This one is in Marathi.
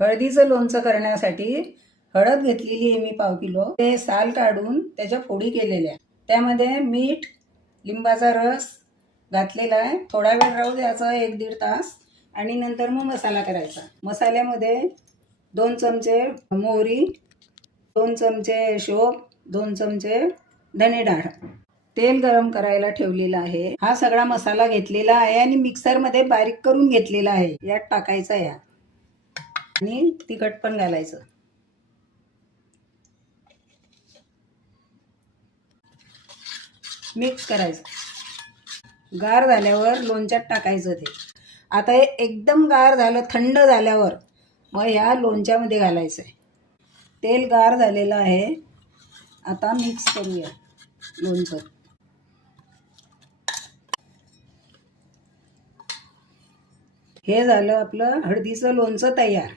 हळदीचं लोणचं करण्यासाठी हळद घेतलेली आहे मी पाव किलो. ते साल काढून त्याच्या फोडी केलेल्या. त्यामध्ये मीठ, लिंबाचा रस घातलेला आहे. थोडा वेळ राहू द्यायचा, 1-1.5 तास, आणि नंतर मग मसाला करायचा. मसाल्यामध्ये 2 चमचे मोहरी, 2 चमचे शोप, 2 चमचे धने डाळ. तेल गरम करायला ठेवलेलं आहे. हा सगळा मसाला घेतलेला आहे आणि मिक्सरमध्ये बारीक करून घेतलेला आहे. यात टाकायचा या आणि तिखट पण घालायचं. मिक्स करायचं. गार झाल्यावर लोणच्यात टाकायचं ते. आता हे एकदम गार झालं, थंड झाल्यावर मग ह्या लोणच्यामध्ये घालायचं आहे. तेल गार झालेलं आहे. आता मिक्स करूया लोणचं. हे झालं आपलं हळदीचं लोणचं तयार.